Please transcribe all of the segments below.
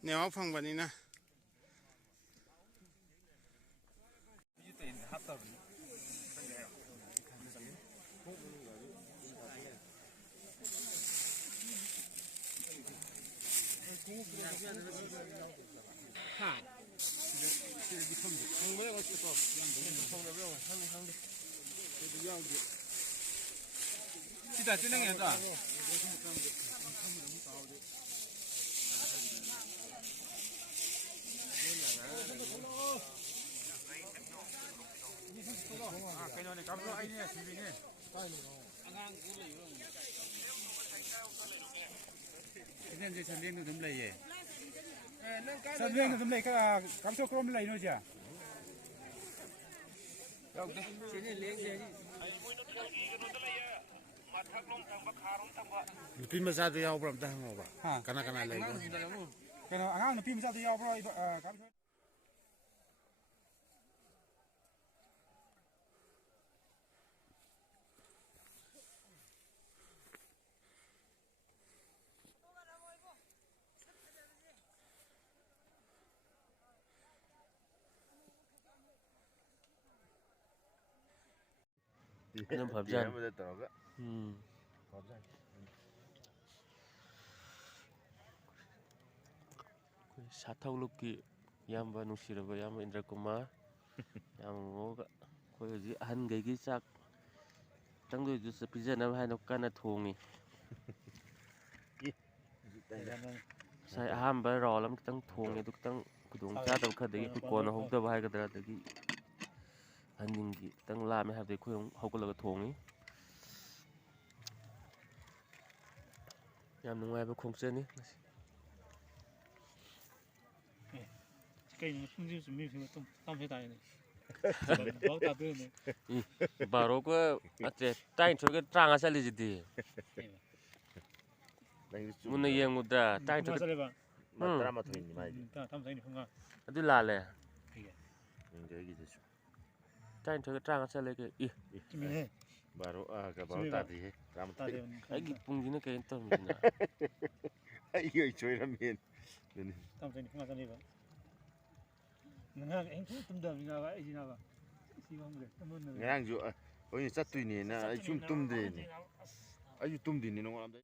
네와 팡바니나 진짜 찌는 게 있다. cái này cắm rồi anh nhỉ, chị Bình nhỉ. cái này gì sản liên được tấm lầy gì? sản liên được tấm lầy cái cắm cho chrome lầy nữa chứ? đâu đấy, cái này liên gì? nupi mazado yaw bram tang mo ba kana lay ko cái nào anh nupi mazado yaw bro cắm cho Nó hợp dân. 사타울루키 얌바 누시르바 얌 인드라쿠마 얌고가 거기 한 개기 싹 땅도 주스 피자나 하나 까나 통이 sai ham ba ro lam tang thong edu tang kudung cha dam kha degi ko na hok da bai ga da degi aning gi tang la me ha de khoi hok la ga thong ni yam nungai ba khong chen ni cái này không chịu chuẩn bị thì tôm tôm phải tài này bao tạp nữa này baro ko ate tain cho cái trang asa li di mun yeng uda tain cho drama to ni mai tôm thấy không à adu la le tain cho cái trang asa le ke i baru ka baru tadi drama to ai gi pung ni ke tom ni na ai oi choi na men tôm thấy không à tôm này vậy ngang anh cũng tôm đầm như nào vậy gì nào vậy xí không được tôm luôn rồi ngang ju oi sat tu ni na ai chum tum de ni ai tum di ni no ngam đấy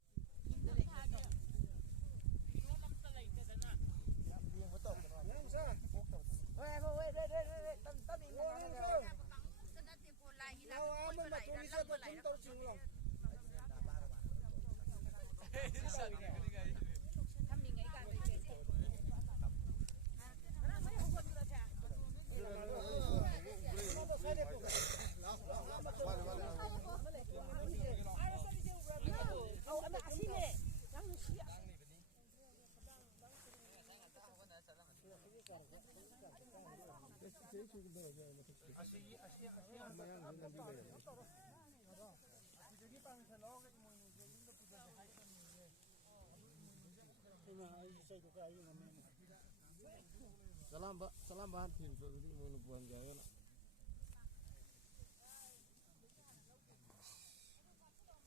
salam bahan tim so di mo buang gaya na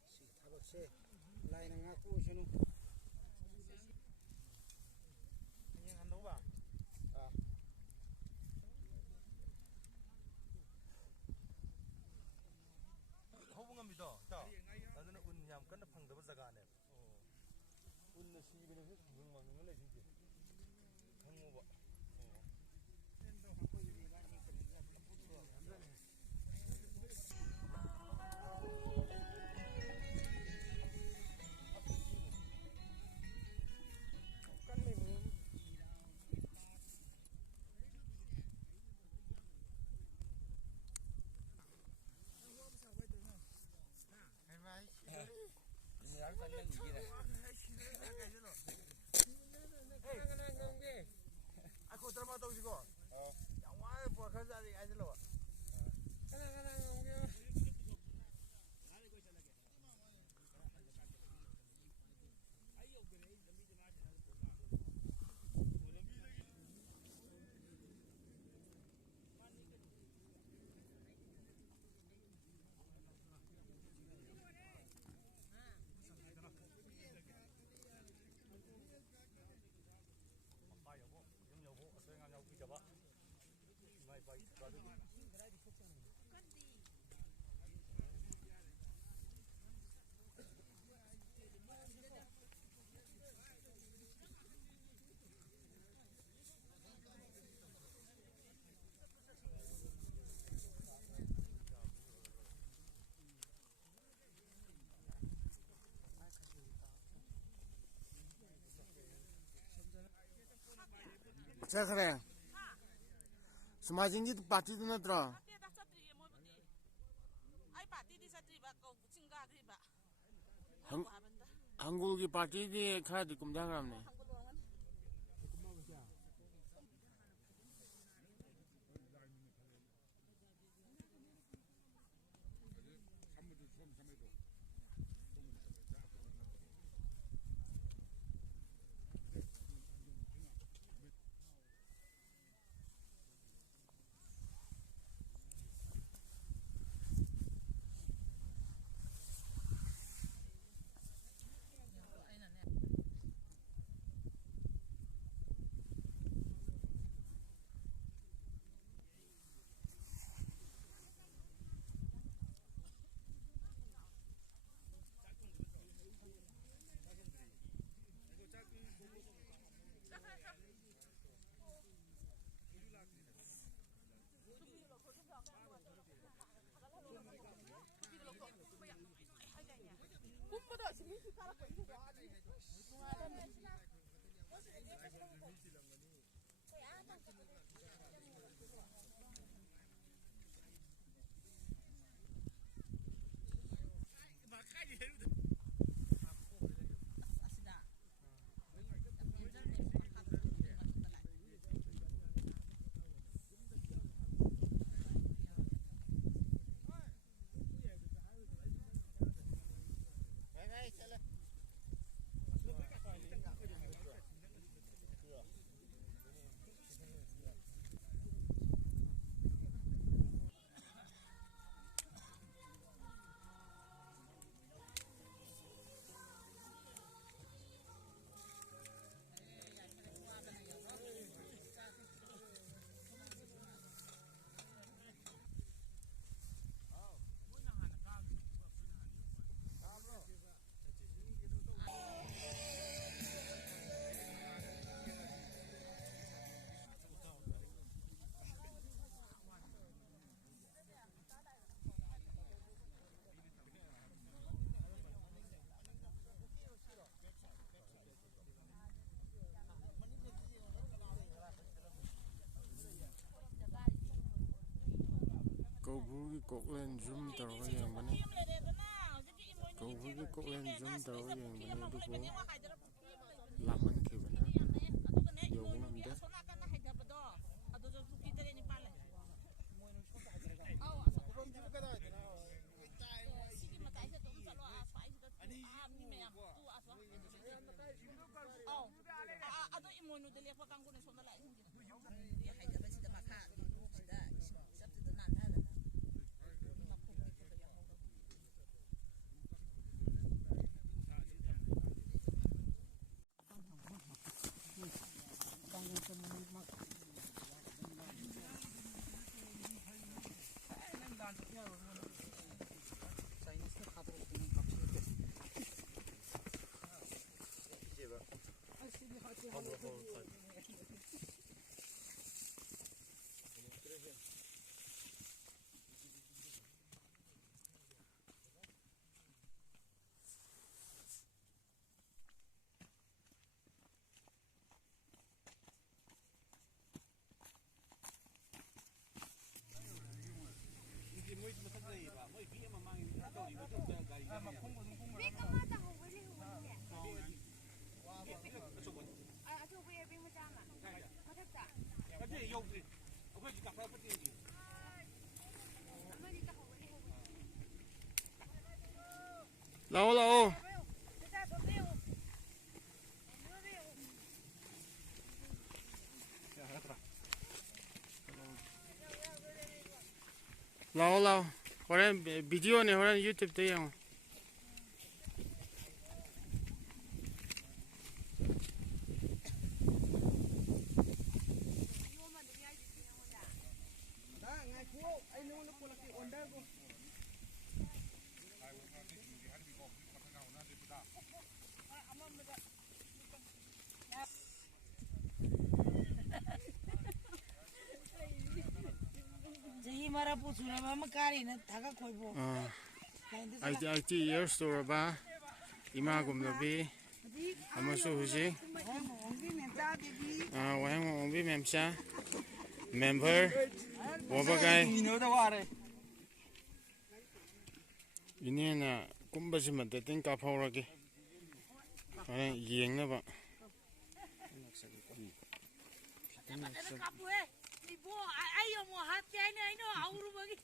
si thabak se lai na nga ku sunu anh ăn nấu vào 호봉합니다. 자, 나는 운냠 끝나 방법을 자가네. 운나 시비는 해서 먹는 걸 해주지. 방어봐. aku terima tahu juga yang mana buat kerja di aja lo ꯆꯠꯈ꯭ꯔꯦ ꯁꯨꯃꯥꯏꯖꯤꯡꯒꯤ ꯄꯥꯔꯇꯤꯗꯨ ꯅꯠꯇ꯭ꯔꯣ ꯅꯠꯇꯦꯗ ꯆꯠꯇ꯭ꯔꯤꯌꯦ ꯃꯣꯏꯕꯨꯗꯤ ꯑꯩ ꯄꯥꯔꯇꯤꯗꯤ ꯆꯠꯇ꯭ꯔꯤꯕ ꯆꯤꯡ ꯀꯥꯈ꯭ꯔꯤꯕ ꯍꯥꯏꯕꯅꯤꯗ ꯍꯪꯒꯨꯜꯒꯤ ꯄꯥꯔꯇꯤꯗꯤ ꯈꯔꯗꯤ ꯀꯨꯝꯊꯈ꯭ꯔꯕꯅꯦ ꯀꯧꯕ꯭ꯔꯨꯒꯤ ꯀꯣꯛꯂꯦꯟ ꯖꯨꯝ ꯇꯧꯔꯒ ꯌꯦꯡꯕꯅꯤ ꯀꯧꯕ꯭ꯔꯨꯒꯤ ꯀꯣꯛꯂꯦꯟ ꯖꯨꯝ ꯇꯧꯔꯒ ꯌꯦꯡꯕꯅꯤ ꯑꯗꯨꯕꯨ ꯂꯥꯞꯃꯟꯈꯤꯕꯅ ꯌꯧꯕ ꯉꯝꯗꯦ ꯑꯗꯣ ꯏꯃꯣꯏꯅꯨꯗ ꯂꯦꯞꯄ ꯀꯥꯡꯕꯨꯅ ꯁꯣꯝꯗ ꯂꯥꯛꯏꯁꯤꯡꯁꯤꯅ ꯍꯩꯇꯕꯁꯤꯗ ꯃꯈꯥ ꯁꯤꯗ ꯆꯞꯁꯤꯗ ꯅꯥꯟꯊꯗꯅ ꯂꯥꯛꯑꯣ ꯂꯥꯛꯑꯣ ꯂꯥꯛꯑꯣ ꯂꯥꯛꯑꯣ ꯍꯣꯔꯦꯟ ꯚꯤꯗꯤꯑꯣꯅꯦ ꯍꯣꯔꯦꯟ ꯌꯨꯇ꯭ꯌꯨꯕꯇ ꯌꯦꯡꯉꯣ ꯆꯍꯤ ꯃꯔꯐꯨ ꯁꯨꯔꯕ ꯑꯃ ꯀꯥꯔꯤꯅ ꯊꯥꯒꯠ ꯈꯣꯏꯕꯨ 80 years ꯇꯧꯔꯕ ꯏꯃꯥꯒꯨꯝꯂꯕꯤ ꯑꯃꯁꯨ ꯍꯧꯖꯤꯛ ꯋꯥꯍꯦꯡ ꯑꯣꯡꯕꯤ ꯃꯦꯝꯆꯥ ꯃꯦꯝꯕꯔ ꯋꯥꯕꯒꯥꯏ ꯏꯅꯦꯅ ꯀꯨꯝꯕꯁꯤꯃ ꯗꯦꯇꯤꯡ ꯀꯥꯞꯍꯧꯔꯒꯦ ꯍꯣꯔꯦꯟ ꯌꯦꯡꯅꯕ ꯀꯥꯞꯄꯨꯍꯦ ꯏꯕꯣ ꯑꯩ ꯑꯃꯨꯛ ꯍꯥꯠꯀꯦ ꯍꯥꯏꯅ ꯑꯩꯅ ꯍꯧꯔꯨꯕꯒꯤ